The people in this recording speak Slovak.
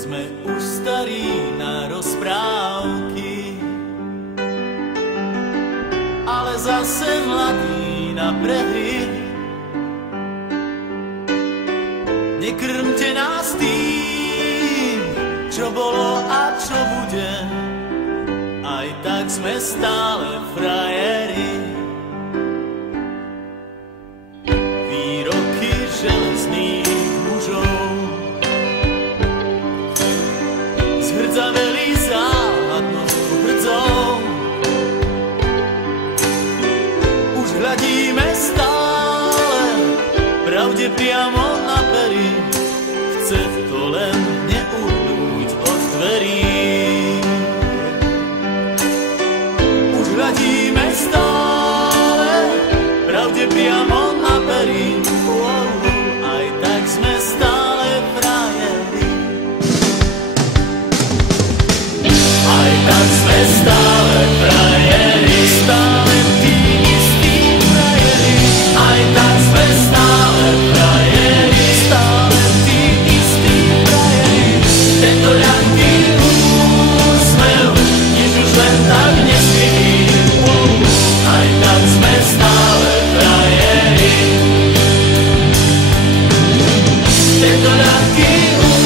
Sme už starí na rozprávky, ale zase mladí na prehry. Nekrmte nás tým, čo bolo a čo bude, aj tak sme stále frajeri. Výroky železných mužov zhrdzaveli záhadnou hrdzou. Už hľadíme stále pravde priamo na pery, chce to len neuhnúť od dverí. Už hľadíme stále pravde priamo na pery, aj tak sme stále frajeri. Aj tak sme stále frajeri, stále tí istí frajeri. Aj tak sme stále frajeri, stále tí istí frajeri. Tento ľahký úsmev, nič už len tak nesmí. Aj tak sme stále frajeri. Tento ľahký úsmev,